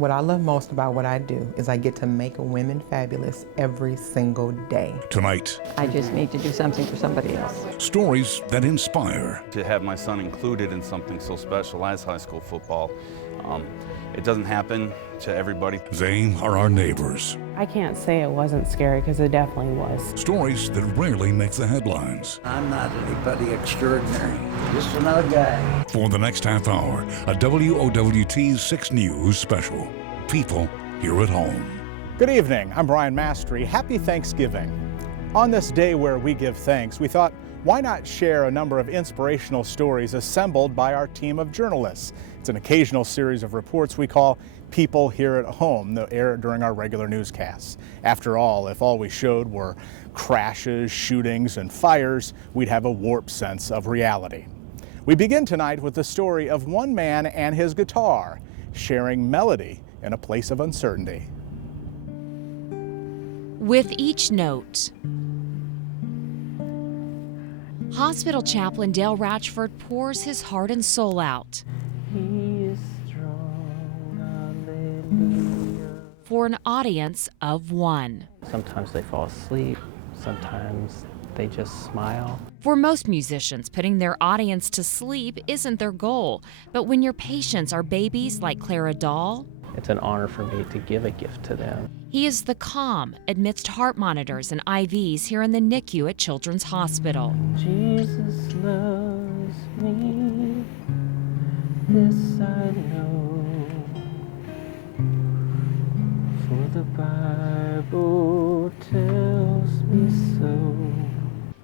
What I love most about what I do is I get to make women fabulous every single day. Tonight, I just need to do something for somebody else. stories that inspire. To have my son included in something so special as high school football, it doesn't happen to everybody. They are our neighbors. I can't say it wasn't scary because it definitely was. Stories that rarely make the headlines. I'm not anybody extraordinary, just another guy. For the next half hour, a WOWT 6 News special. People here at home. Good evening, I'm Brian Mastre. Happy Thanksgiving. On this day where we give thanks, we thought, why not share a number of inspirational stories assembled by our team of journalists? It's an occasional series of reports we call People Here at Home that air during our regular newscasts. After all, if all we showed were crashes, shootings, and fires, we'd have a warped sense of reality. We begin tonight with the story of one man and his guitar sharing melody in a place of uncertainty. With each note, hospital chaplain Dale Ratchford pours his heart and soul out. He is strong, hallelujah. For an audience of one. Sometimes they fall asleep, sometimes they just smile. For most musicians, putting their audience to sleep isn't their goal. But when your patients are babies like Clara Dahl, It's an honor for me to give a gift to them. he is the calm amidst heart monitors and IVs here in the NICU at Children's Hospital. Jesus loves me, this I know, for the Bible tells me so.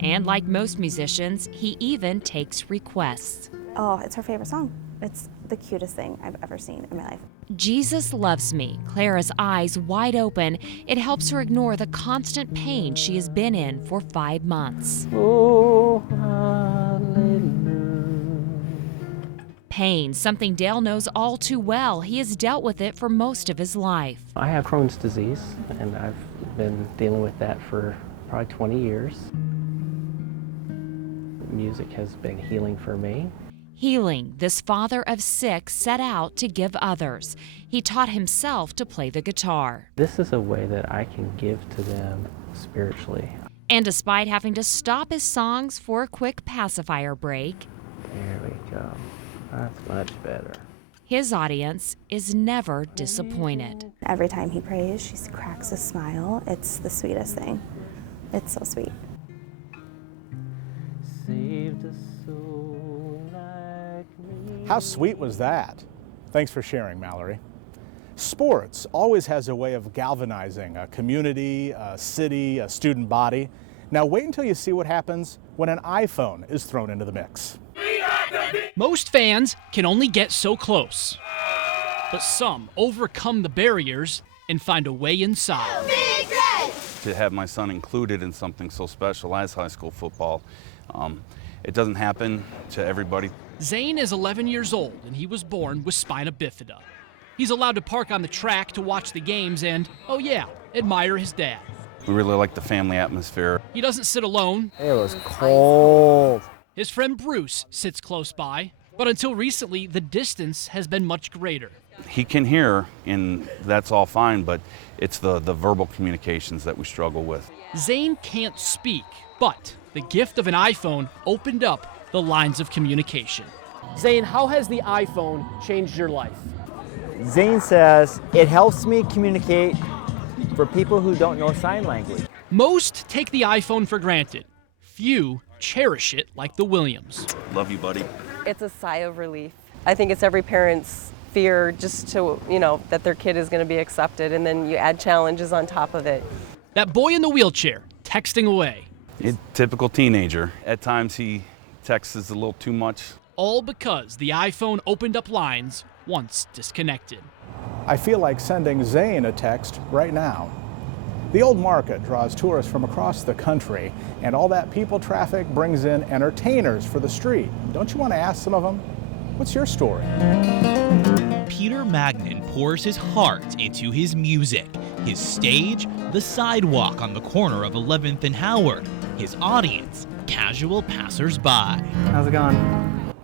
And like most musicians, he even takes requests. Oh, it's her favorite song. It's the cutest thing I've ever seen in my life. Jesus Loves Me, Clara's eyes wide open. It helps her ignore the constant pain she has been in for 5 months. Oh, hallelujah. Pain, something Dale knows all too well. He has dealt with it for most of his life. I have Crohn's disease, and I've been dealing with that for probably 20 years. Music has been healing for me. Healing, this father of 6 set out to give others. He taught himself to play the guitar. This is a way that I can give to them spiritually. And despite having to stop his songs for a quick pacifier break, There we go. That's much better. his audience is never disappointed. Every time he prays, she cracks a smile. It's the sweetest thing. It's so sweet. Saved a soul like me. How sweet was that? Thanks for sharing, Mallory. Sports always has a way of galvanizing a community, a city, a student body. Now wait until you see what happens when an iPhone is thrown into the mix. Most fans can only get so close, but some overcome the barriers and find a way inside. To have my son included in something so special as high school football, it doesn't happen to everybody. Zane is 11 years old and he was born with spina bifida. He's allowed to park on the track to watch the games and, oh yeah, admire his dad. We really like the family atmosphere. He doesn't sit alone. It was cold. His friend Bruce sits close by, but until recently, the distance has been much greater. He can hear, and that's all fine, but it's the verbal communications that we struggle with. Zane can't speak, but the gift of an iPhone opened up the lines of communication. Zane, how has the iPhone changed your life? Zane says, it helps me communicate for people who don't know sign language. Most take the iPhone for granted. Few cherish it like the Williams. Love you, buddy. It's a sigh of relief. I think it's every parent's fear just to, that their kid is going to be accepted, and then you add challenges on top of it. That boy in the wheelchair, texting away. A typical teenager. At times he texts a little too much. All because the iPhone opened up lines once disconnected. I feel like sending Zane a text right now. The Old Market draws tourists from across the country, and all that people traffic brings in entertainers for the street. Don't you want to ask some of them? What's your story? Peter Magnan pours his heart into his music. His stage, the sidewalk on the corner of 11th and Howard. His audience, casual passers-by. How's it going?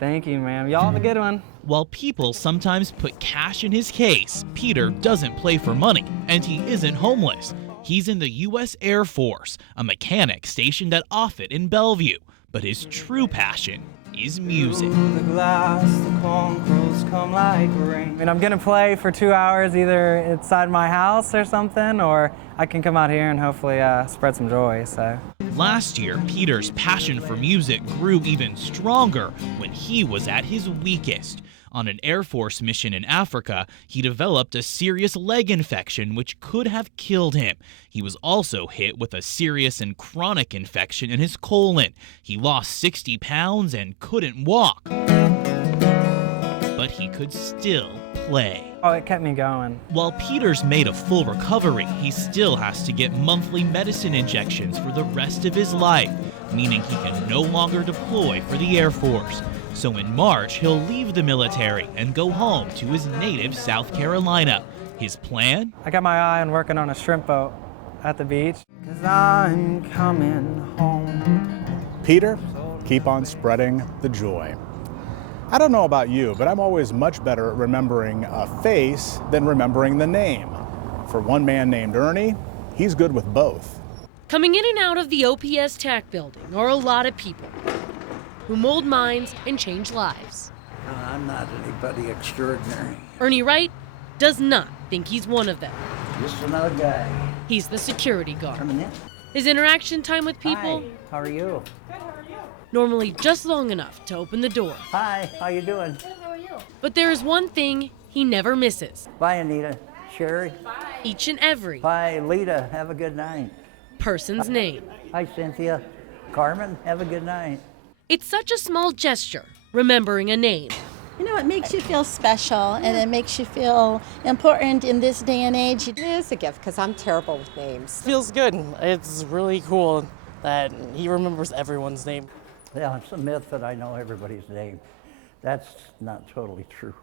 Thank you, ma'am. Y'all have a good one. While people sometimes put cash in his case, Peter doesn't play for money, and he isn't homeless. He's in the U.S. Air Force, a mechanic stationed at Offutt in Bellevue. But his true passion is music. The glass, the corn crows come like rain. And I'm gonna play for 2 hours either inside my house or something, or I can come out here and hopefully spread some joy. So. Last year, Peter's passion for music grew even stronger when he was at his weakest. On an Air Force mission in Africa, he developed a serious leg infection which could have killed him. He was also hit with a serious and chronic infection in his colon. He lost 60 pounds and couldn't walk. But he could still play. Oh, it kept me going. While Peter's made a full recovery, he still has to get monthly medicine injections for the rest of his life, meaning he can no longer deploy for the Air Force. So in March, he'll leave the military and go home to his native South Carolina. His plan? I got my eye on working on a shrimp boat at the beach. 'Cause I'm coming home. Peter, keep on spreading the joy. I don't know about you, but I'm always much better at remembering a face than remembering the name. For one man named Ernie, he's good with both. Coming in and out of the OPS TAC building are a lot of people who mold minds and change lives. I'm not anybody extraordinary. Ernie Wright does not think he's one of them. Just another guy. He's the security guard. Coming in. His interaction time with people, Hi, how are you? normally just long enough to open the door. Hi, how you doing? Good, how are you? But there is one thing he never misses. Bye, Anita. Sherry. Each and every Bye, Lita. Have a good night. person's name. Hi, Cynthia. Carmen. Have a good night. It's such a small gesture, remembering a name. You know, it makes you feel special and it makes you feel important in this day and age. It is a gift because I'm terrible with names. Feels good. It's really cool that he remembers everyone's name. Yeah, it's a myth that I know everybody's name. That's not totally true.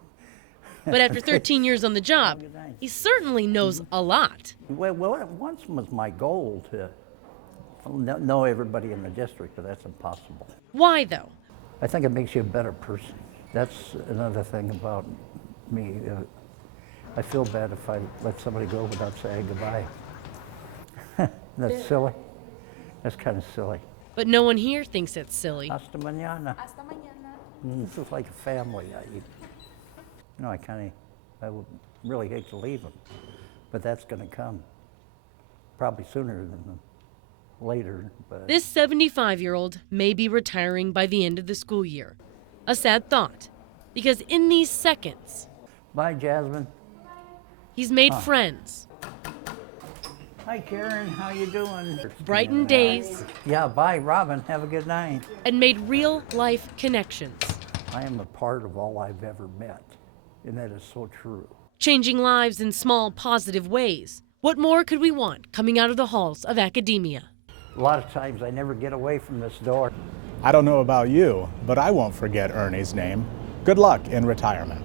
But after 13 years on the job, he certainly knows a lot. Well, it once was my goal to know everybody in the district, but that's impossible. Why, though? I think it makes you a better person. That's another thing about me. I feel bad if I let somebody go without saying goodbye. That's silly. That's kind of silly. But no one here thinks it's silly. Hasta mañana. Hasta mañana. This is like a family. I would really hate to leave them, but that's going to come. Probably sooner than later. But This 75-year-old may be retiring by the end of the school year. A sad thought, because in these seconds, bye, Jasmine. He's made friends. Hi, Karen. How you doing? Brightened days. Yeah, bye, Robin. Have a good night. And made real-life connections. I am a part of all I've ever met, and that is so true. Changing lives in small, positive ways. What more could we want coming out of the halls of academia? A lot of times I never get away from this door. I don't know about you, but I won't forget Ernie's name. Good luck in retirement.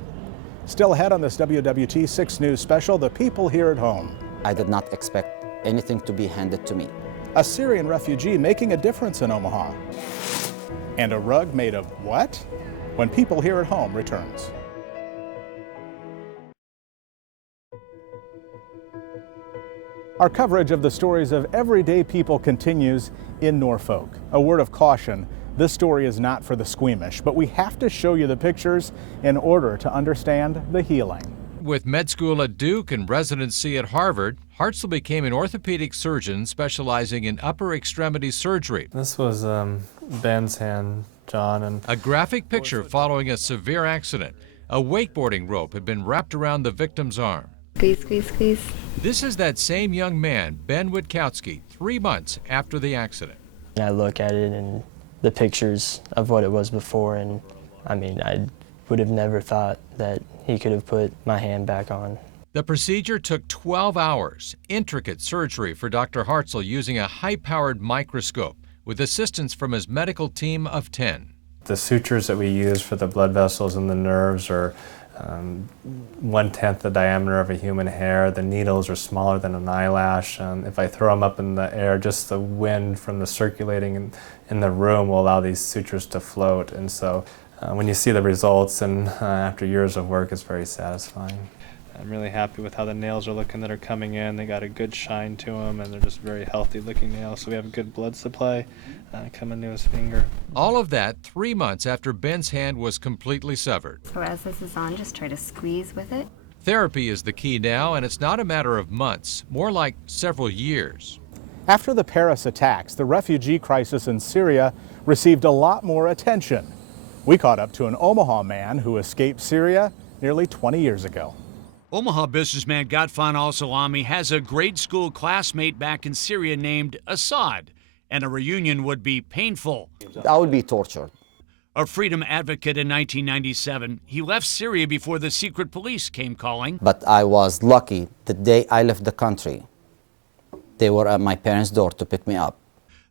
Still ahead on this WWT 6 News special, the people here at home. I did not expect anything to be handed to me. A Syrian refugee making a difference in Omaha. And a rug made of what? When People Here at Home returns. Our coverage of the stories of everyday people continues in Norfolk. A word of caution, this story is not for the squeamish, but we have to show you the pictures in order to understand the healing. With med school at Duke and residency at Harvard, Hartzell became an orthopedic surgeon specializing in upper extremity surgery. This was Ben's hand, John. And a graphic picture following a severe accident. A wakeboarding rope had been wrapped around the victim's arm. Squeeze, squeeze, squeeze. This is that same young man, Ben Witkowski, 3 months after the accident. I look at it and the pictures of what it was before, and I mean, I would have never thought that he could have put my hand back on. The procedure took 12 hours, intricate surgery for Dr. Hartzell using a high-powered microscope with assistance from his medical team of 10. The sutures that we use for the blood vessels and the nerves are 1/10 the diameter of a human hair. The needles are smaller than an eyelash. If I throw them up in the air, just the wind from the circulating in the room will allow these sutures to float. And so when you see the results and after years of work, it's very satisfying. I'm really happy with how the nails are looking that are coming in. They got a good shine to them, and they're just very healthy looking nails. So we have a good blood supply coming to his finger. All of that 3 months after Ben's hand was completely severed. So as this is on, just try to squeeze with it. Therapy is the key now, and it's not a matter of months, more like several years. After the Paris attacks, the refugee crisis in Syria received a lot more attention. We caught up to an Omaha man who escaped Syria nearly 20 years ago. Omaha businessman Ghadfan al-Salami has a grade school classmate back in Syria named Assad, and a reunion would be painful. I would be tortured. A freedom advocate in 1997, he left Syria before the secret police came calling. But I was lucky the day I left the country. They were at my parents' door to pick me up.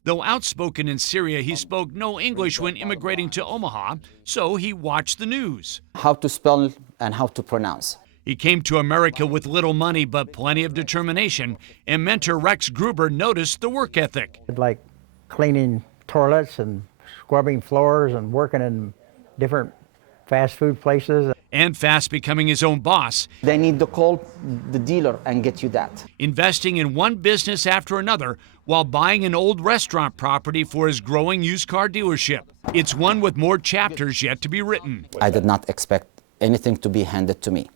Though outspoken in Syria, he spoke no English when immigrating to Omaha, so he watched the news. How to spell and how to pronounce. He came to America with little money but plenty of determination, and mentor Rex Gruber noticed the work ethic. Like cleaning toilets and scrubbing floors and working in different fast food places. And fast becoming his own boss. They need to call the dealer and get you that. Investing in one business after another while buying an old restaurant property for his growing used car dealership. It's one with more chapters yet to be written. I did not expect anything to be handed to me.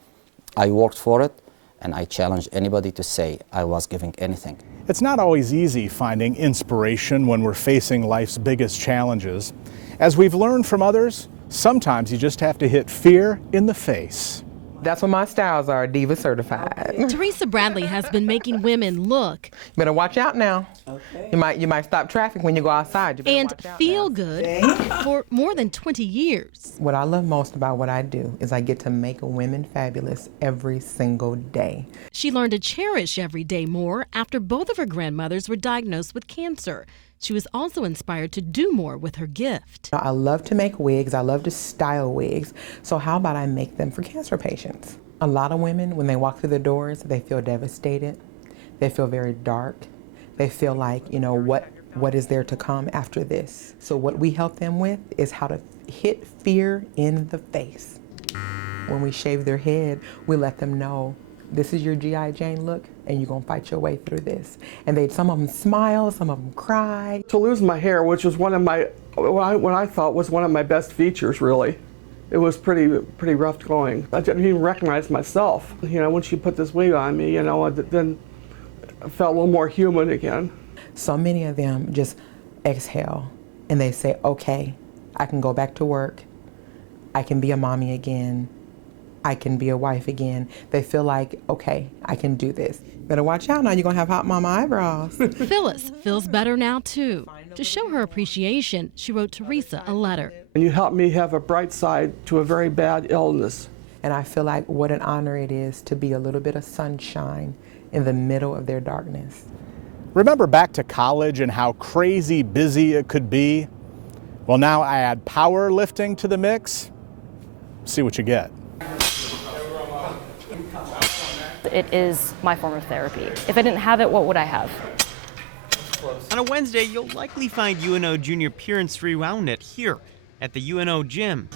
I worked for it, and I challenge anybody to say I was giving anything. It's not always easy finding inspiration when we're facing life's biggest challenges. As we've learned from others, sometimes you just have to hit fear in the face. That's what my styles are, Diva certified. Teresa Bradley has been making women look. Better watch out now. Okay. You might stop traffic when you go outside. And feel good for more than 20 years. What I love most about what I do is I get to make women fabulous every single day. She learned to cherish every day more after both of her grandmothers were diagnosed with cancer. She was also inspired to do more with her gift. I love to make wigs. I love to style wigs. So how about I make them for cancer patients? A lot of women, when they walk through the doors, they feel devastated. They feel very dark. They feel like, what is there to come after this? So what we help them with is how to hit fear in the face. When we shave their head, we let them know, this is your G.I. Jane look, and you're gonna fight your way through this. And some of them smile, some of them cry. To lose my hair, which was what I thought was one of my best features, really. It was pretty rough going. I didn't even recognize myself. When she put this wig on me, then I felt a little more human again. So many of them just exhale, and they say, okay, I can go back to work. I can be a mommy again. I can be a wife again. They feel like, okay, I can do this. Better watch out now, you're gonna have hot mama eyebrows. Phyllis feels better now too. To show her appreciation, she wrote Teresa a letter. And you helped me have a bright side to a very bad illness. And I feel like what an honor it is to be a little bit of sunshine in the middle of their darkness. Remember back to college and how crazy busy it could be? Well, now I add powerlifting to the mix. See what you get. It is my form of therapy. If I didn't have it, what would I have? On a Wednesday, you'll likely find UNO junior Piran Sriwaunit here at the UNO gym.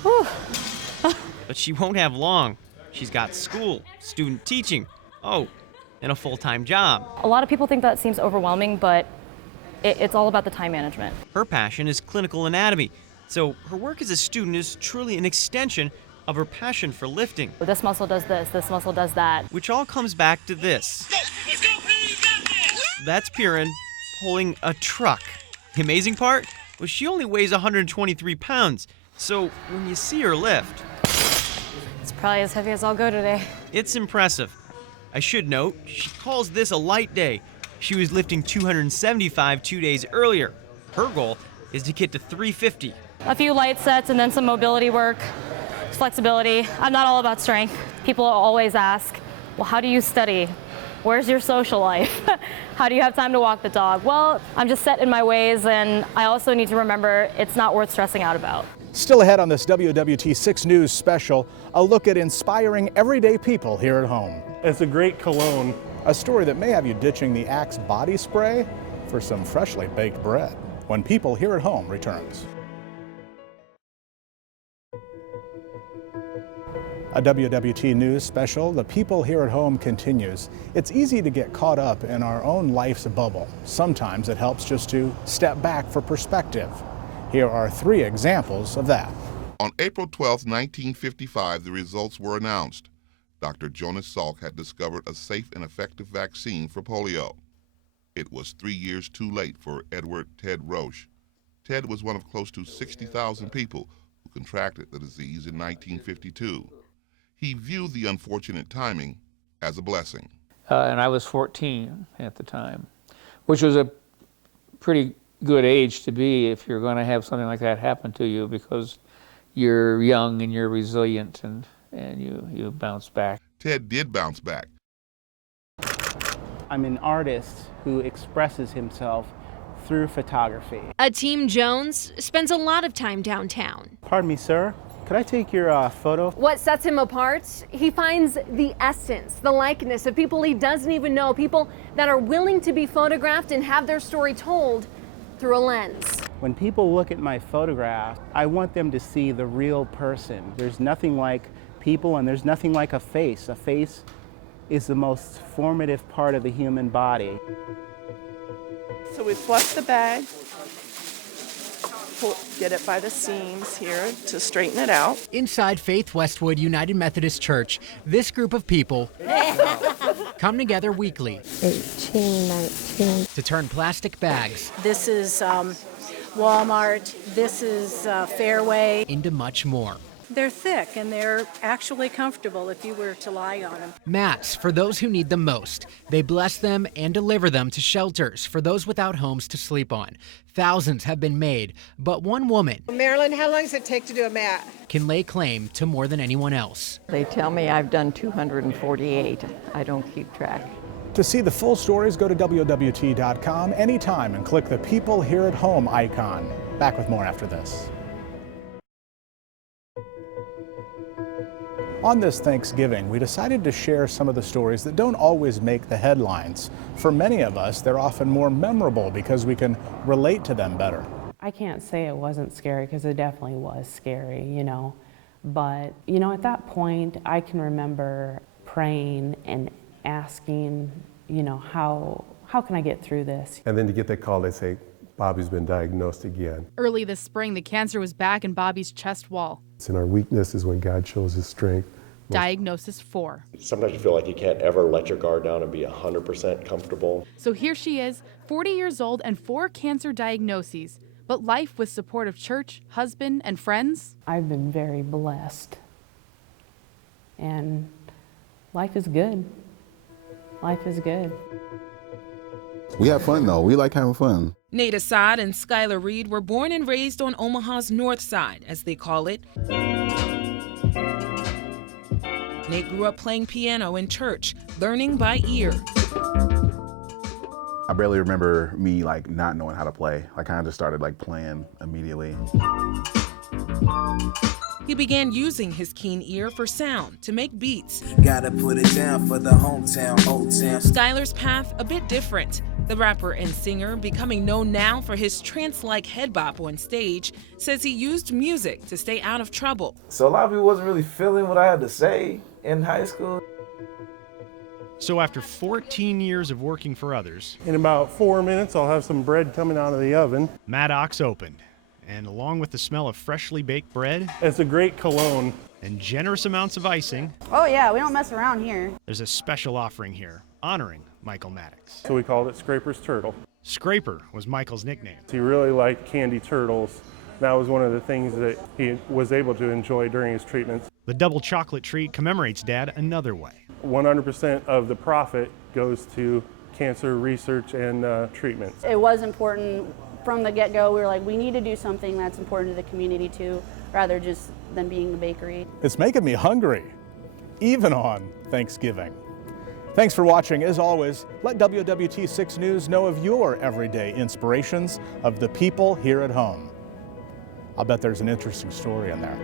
But she won't have long. She's got school, student teaching, and a full-time job. A lot of people think that seems overwhelming, but it's all about the time management. Her passion is clinical anatomy, so her work as a student is truly an extension of her passion for lifting. This muscle does this muscle does that. Which all comes back to this. That's Piran pulling a truck. The amazing part was she only weighs 123 pounds, so when you see her lift, it's probably as heavy as I'll go today. It's impressive. I should note, she calls this a light day. She was lifting 275 2 days earlier. Her goal is to get to 350. A few light sets and then some mobility work. Flexibility. I'm not all about strength. People always ask, well, how do you study? Where's your social life? How do you have time to walk the dog? Well, I'm just set in my ways, and I also need to remember it's not worth stressing out about. Still ahead on this WWT 6 News special, a look at inspiring everyday people here at home. It's a great cologne. A story that may have you ditching the Axe body spray for some freshly baked bread when People Here at Home returns. A WWT News special, The People Here at Home, continues. It's easy to get caught up in our own life's bubble. Sometimes it helps just to step back for perspective. Here are 3 examples of that. On April 12, 1955, the results were announced. Dr. Jonas Salk had discovered a safe and effective vaccine for polio. It was 3 years too late for Edward Ted Roche. Ted was one of close to 60,000 people who contracted the disease in 1952. He viewed the unfortunate timing as a blessing. And I was 14 at the time, which was a pretty good age to be if you're going to have something like that happen to you, because you're young and you're resilient and you bounce back. Ted did bounce back. I'm an artist who expresses himself through photography. Ateem Jones spends a lot of time downtown. Pardon me, sir. Could I take your photo? What sets him apart? He finds the essence, the likeness of people he doesn't even know, people that are willing to be photographed and have their story told through a lens. When people look at my photograph, I want them to see the real person. There's nothing like people, and there's nothing like a face. A face is the most formative part of the human body. So we flush the bag, get it by the seams here to straighten it out. Inside Faith Westwood United Methodist Church, this group of people come together weekly 18, 19. to turn plastic bags This is Walmart, this is Fairway. into much more. They're thick and they're actually comfortable if you were to lie on them. Mats for those who need them most. They bless them and deliver them to shelters for those without homes to sleep on. Thousands have been made, but one woman, Marilyn, how long does it take to do a mat? can lay claim to more than anyone else. They tell me I've done 248. I don't keep track. To see the full stories, go to WWT.com anytime and click the People Here at Home icon. Back with more after this. On this Thanksgiving, we decided to share some of the stories that don't always make the headlines. For many of us, they're often more memorable because we can relate to them better. I can't say it wasn't scary, because it definitely was scary, you know. But, you know, at that point, I can remember praying and asking, you know, how can I get through this? And then to get that call, they say, Bobby's been diagnosed again. Early this spring, the cancer was back in Bobby's chest wall. It's in our weakness is when God shows his strength. Diagnosis 4. Sometimes you feel like you can't ever let your guard down and be 100% comfortable. So here she is, 40 years old and 4 cancer diagnoses, but life with support of church, husband, and friends. I've been very blessed. And life is good. Life is good. We have fun though. We like having fun. Nate Assad and Skylar Reed were born and raised on Omaha's North Side, as they call it. Nate grew up playing piano in church, learning by ear. I barely remember me like not knowing how to play. I kind of just started like playing immediately. He began using his keen ear for sound to make beats. Gotta put it down for the hometown, old town. Skylar's path a bit different. The rapper and singer, becoming known now for his trance-like head bop on stage, says he used music to stay out of trouble. So a lot of people wasn't really feeling what I had to say in high school. So after 14 years of working for others, in about 4 minutes I'll have some bread coming out of the oven. Maddox opened. And along with the smell of freshly baked bread, it's a great cologne, and generous amounts of icing. Oh yeah, we don't mess around here. There's a special offering here, honoring Michael Maddox. So we called it Scraper's Turtle. Scraper was Michael's nickname. He really liked candy turtles. That was one of the things that he was able to enjoy during his treatments. The double chocolate treat commemorates Dad another way. 100% of the profit goes to cancer research and treatments. It was important from the get-go. We were like, we need to do something that's important to the community too, rather just than being a bakery. It's making me hungry, even on Thanksgiving. Thanks for watching. As always, let WWT6 News know of your everyday inspirations of the people here at home. I'll bet there's an interesting story in there.